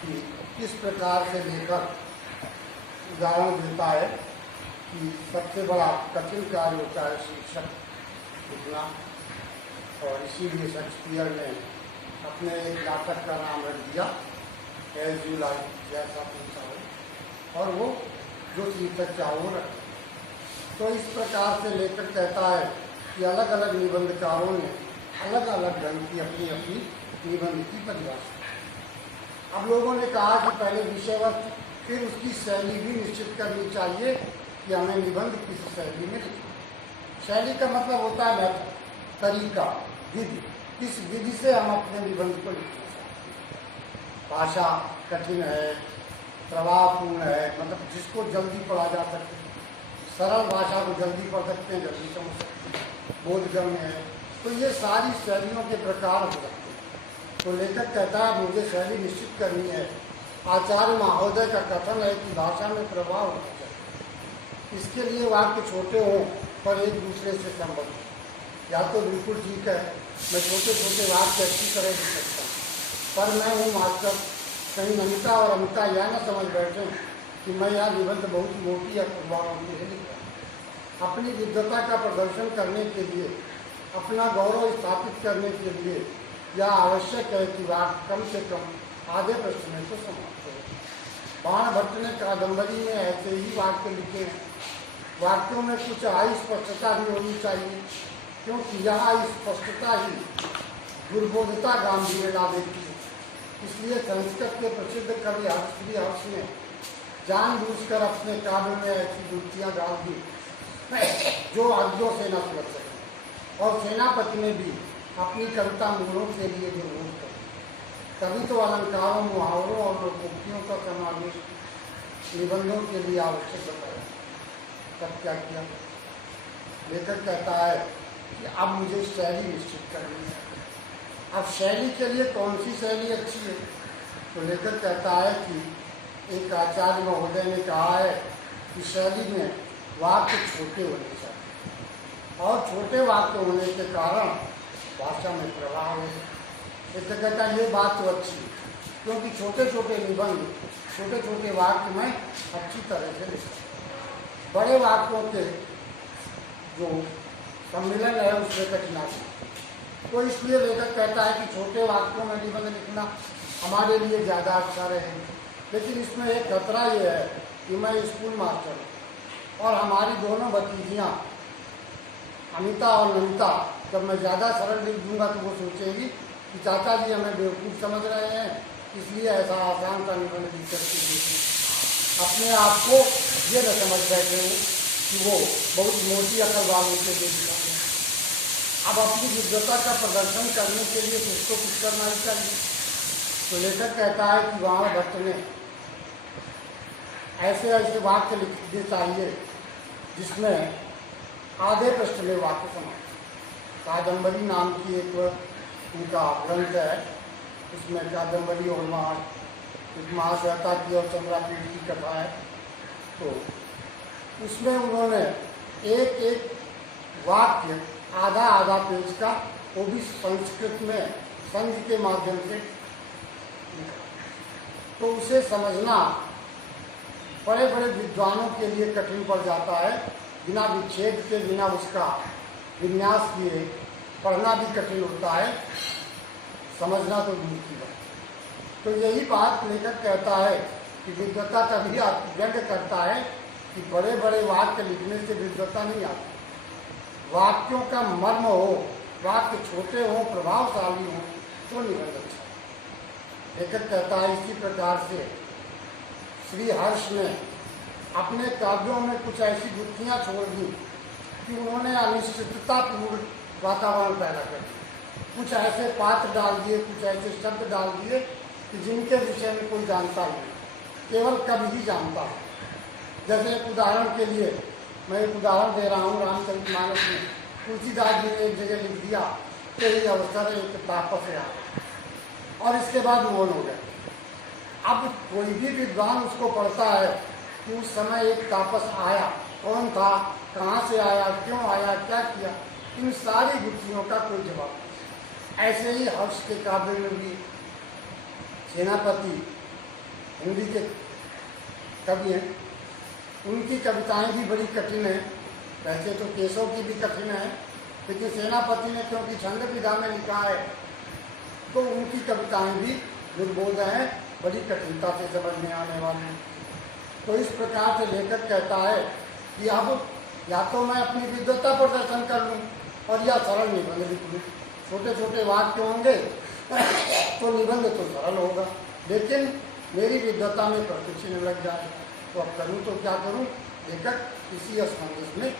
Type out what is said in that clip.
कि किस प्रकार से लेकर उदाहरण देता है कि सबसे बड़ा कठिन कार्य होता है शिक्षक लिखना। और इसीलिए शेक्सपियर ने अपने एक नाटक का नाम रख दिया एज यू लाइक, जैसा तुम चाहो, और वो जो शीर्षक चाहो रख। तो इस प्रकार से लेकर कहता है कि अलग अलग निबंधकारों ने अलग अलग ढंग की अपनी अपनी निबंध की परिभाषा। अब लोगों ने कहा कि पहले विषय वस्तु, फिर उसकी शैली भी निश्चित करनी चाहिए कि हमें निबंध किस शैली में लिखना। शैली का मतलब होता है मेथड, तरीका, विधि। किस विधि से हम अपने निबंध को लिखना चाहते हैं। भाषा कठिन है, प्रभावपूर्ण है, मतलब जिसको जल्दी पढ़ा जा सके। सरल भाषा को जल्दी पढ़ सकते हैं, जल्दी समझ सकते हैं, बोधगम्य है। तो ये सारी शैलियों के प्रकार हो सकते हैं। तो लेखक कहता है मुझे शैली निश्चित करनी है। आचार्य महोदय का कथन है कि भाषा में प्रभाव होना चाहिए। इसके लिए वाक्य छोटे हों पर एक दूसरे से संबंधित। या तो बिल्कुल ठीक है, मैं छोटे छोटे वाक्य अच्छी तरह लिख सकता हूँ, पर मैं हूँ मास्टर, कहीं नमिता और अमिता यह न समझ बैठे कि मैं यह निबंध बहुत मोटी या प्रभाव लिख रहा हूँ। अपनी विद्वता का प्रदर्शन करने के लिए, अपना गौरव स्थापित करने के लिए यह आवश्यक है कि वाक्य कम से कम आधे पृष्ठ में तो समाप्त हो। बाण भट्ट ने कादम्बरी में ऐसे ही वाक्य लिखे हैं। वाक्यों में कुछ स्पष्टता भी होनी चाहिए, क्योंकि यह स्पष्टता ही दुर्बोधता गांधीर्य ला देती है। इसलिए संस्कृत के प्रसिद्ध कवि हर्ष ने जानबूझकर अपने काव्य में ऐसी युक्तियाँ डाल दी जो आज्ञों से न सुलझ सके। और सेनापति ने भी अपनी कविता मूलों के लिए विरोध कर। तभी तो अलंकारों, मुहावरों और लोकोक्तियों का समावेश निबंधों के लिए आवश्यक बताया। तब क्या किया? लेखक कहता है कि अब मुझे शैली निश्चित करनी है। अब शैली के लिए कौन सी शैली अच्छी है? तो लेखक कहता है कि एक आचार्य महोदय ने कहा है कि शैली में वाक्य छोटे होने चाहिए, और छोटे वाक्य होने के कारण भाषा में प्रभाव है। इससे कहता है ये बात तो अच्छी है, क्योंकि छोटे छोटे निबंध, छोटे छोटे वाक्य में अच्छी तरह से लिखता। बड़े वाक्यों के जो सम्मिलन है उसमें कठिनाई। तो इसलिए लेखक कहता है कि छोटे वाक्यों में निबंध लिखना हमारे लिए ज़्यादा अच्छा रहेगा। लेकिन इसमें एक खतरा ये है कि मैं स्कूल मास्टर हूँ और हमारी दोनों भतीजियाँ अमिता और नमिता, जब मैं ज़्यादा सरल लिख दूंगा तो वो सोचेंगी कि चाचा जी हमें बेवकूफ़ समझ रहे हैं, इसलिए ऐसा आसान सा निबंध लिख करके देखिए। अपने आप को ये न समझ बैठे हैं कि वो बहुत मोटी अकल वालों के लिए लिखा है। अब अपनी विद्वता का प्रदर्शन करने के लिए कुछ तो कुछ करना ही चाहिए। तो लेखक कहता है कि वहाँ भट्ट ने ऐसे ऐसे वाक्य लिखने चाहिए जिसमें आधे पृष्ठ में वाक्य समाप्त। कादम्बरी नाम की एक उनका ग्रंथ है, उसमें कादम्बरी और महाश्वेता की और चंद्रापीठ की कथा है। तो उसमें उन्होंने एक एक वाक्य आधा आधा पेज का, वो भी संस्कृत में संज के माध्यम से लिखा। तो उसे समझना बड़े बड़े विद्वानों के लिए कठिन पड़ जाता है। बिना विच्छेद के, बिना उसका विन्यास किए पढ़ना भी कठिन होता है, समझना तो दूर की बात। तो यही बात लेखक कहता है कि विद्वता तभी व्यंग करता है कि बड़े बड़े वाक्य लिखने से विद्वता नहीं आती। वाक्यों का मर्म हो, वाक्य छोटे हों, प्रभावशाली हों, तो निबंध अच्छा। लेखक कहता है इसी प्रकार से श्री हर्ष ने अपने काव्यों में कुछ ऐसी गुत्थियाँ छोड़ दी कि उन्होंने अनिश्चिततापूर्ण वातावरण पैदा कर दिया। कुछ ऐसे पात्र डाल दिए, कुछ ऐसे शब्द डाल दिए कि जिनके विषय में कोई जानता नहीं, केवल कवि ही जानता है। जैसे एक उदाहरण के लिए मैं एक उदाहरण दे रहा हूँ, रामचरितमानस में तुलसीदास जी ने एक जगह लिख दिया यही अवसर एक तापस है, और इसके बाद मौन हो गया। अब कोई भी विद्वान उसको पढ़ता है कि उस समय एक तापस आया, कौन था, कहाँ से आया, क्यों आया, क्या किया, इन सारी गुत्थियों का कोई जवाब नहीं। ऐसे ही हर्ष के काव्य में भी सेनापति हिंदी के कवि हैं, उनकी कविताएं भी बड़ी कठिन हैं। वैसे तो केशव की भी कठिन है, लेकिन सेनापति ने क्योंकि छंद विधा में लिखा है तो उनकी कविताएं भी दुर्बोध हैं, बड़ी कठिनता से समझ में आने वाली। तो इस प्रकार से लेखक कहता है कि अब या तो मैं अपनी विद्वता प्रदर्शन कर लूँ और या सरल निबंध लिख लूँ। छोटे छोटे वाक्य होंगे तो निबंध तो सरल होगा, लेकिन मेरी विद्वता में प्रतिचिन्ह लग जाए, तो अब करूँ तो क्या करूँ। लेखक इसी असमंजस में